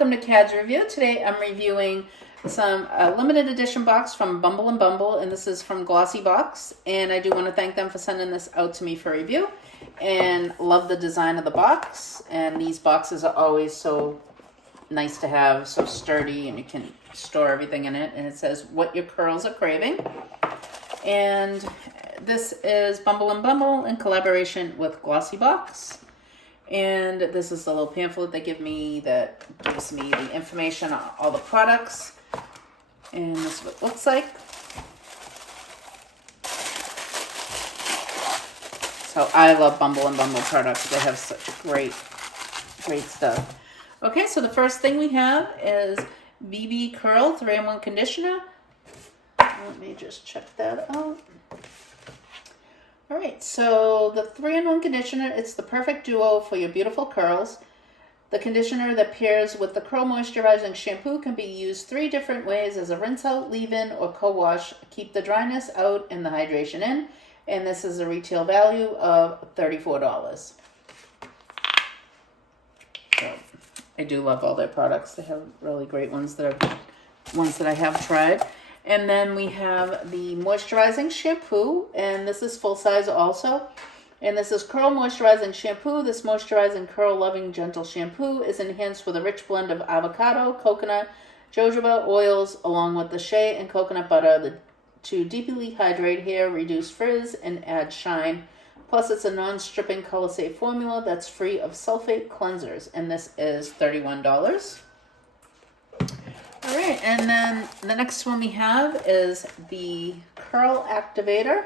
welcome to Kads Review. Today I'm reviewing some limited edition box from Bumble and Bumble, and this is from Glossy box. And I do want to thank them for sending this out to me for review. And love the design of the box. And these boxes are always so nice to have, so sturdy, and you can store everything in it. And it says what your curls are craving. And this is Bumble and Bumble in collaboration with Glossy box. And this is the little pamphlet they give me that gives me the information on all the products. And this is what it looks like. So I love Bumble and Bumble products. They have such great stuff. Okay, so the first thing we have is BB Curl 3-in-1 Conditioner. Let me just check that out. All right, so the 3-in-1 conditioner, it's the perfect duo for your beautiful curls. The conditioner that pairs with the curl moisturizing shampoo can be used 3 different ways as a rinse out, leave-in, or co-wash. Keep the dryness out and the hydration in. And this is a retail value of $34. So I do love all their products. They have really great ones that I have tried. And then we have the moisturizing shampoo, and this is full size also. And this is Curl Moisturizing Shampoo. This moisturizing, curl-loving, gentle shampoo is enhanced with a rich blend of avocado, coconut, jojoba oils, along with the shea and coconut butter to deeply hydrate hair, reduce frizz, and add shine. Plus, it's a non-stripping, color-safe formula that's free of sulfate cleansers, and this is $31. All right, and then the next one we have is the Curl Activator.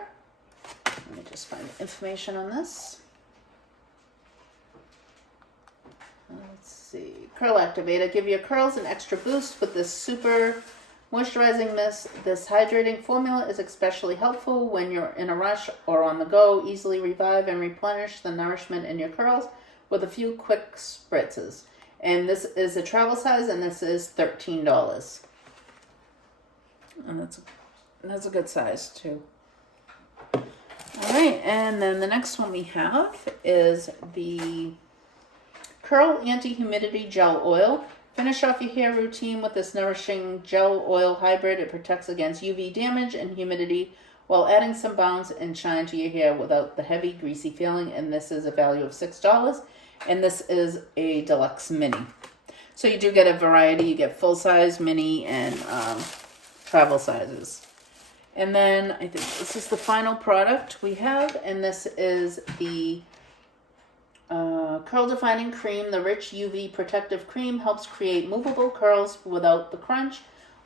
Let me just find the information on this. Let's see. Curl Activator. Give your curls an extra boost with this super moisturizing mist. This hydrating formula is especially helpful when you're in a rush or on the go. Easily revive and replenish the nourishment in your curls with a few quick spritzes. And this is a travel size, and this is $13. And that's a good size too. All right, and then the next one we have is the Curl Anti-Humidity Gel Oil. Finish off your hair routine with this nourishing gel oil hybrid. It protects against UV damage and humidity while adding some bounce and shine to your hair without the heavy, greasy feeling. And this is a value of $6. And this is a deluxe mini. So you do get a variety. You get full size, mini, and travel sizes. And then I think this is the final product we have. And this is the Curl Defining Cream. The rich UV protective cream helps create movable curls without the crunch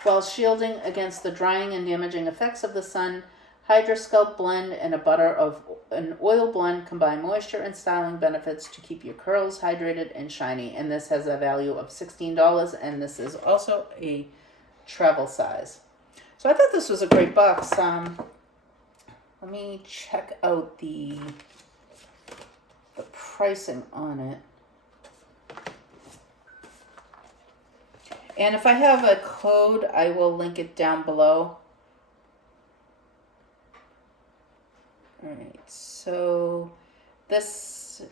while shielding against the drying and damaging effects of the sun. Hydra Sculpt Blend and an oil blend combine moisture and styling benefits to keep your curls hydrated and shiny. And this has a value of $16, and this is also a travel size. So I thought this was a great box. Let me check out the pricing on it. And if I have a code, I will link it down below. All right, so this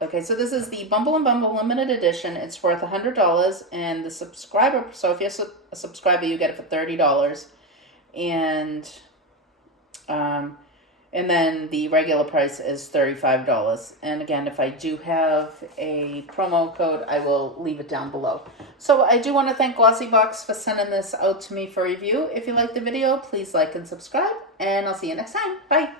is the Bumble and Bumble limited edition. It's worth $100, and the subscriber, so if you're a subscriber, you get it for $30, and then the regular price is $35. And again, if I do have a promo code, I will leave it down below. So I do want to thank Glossy Box for sending this out to me for review. If you liked the video, please like and subscribe, and I'll see you next time. Bye.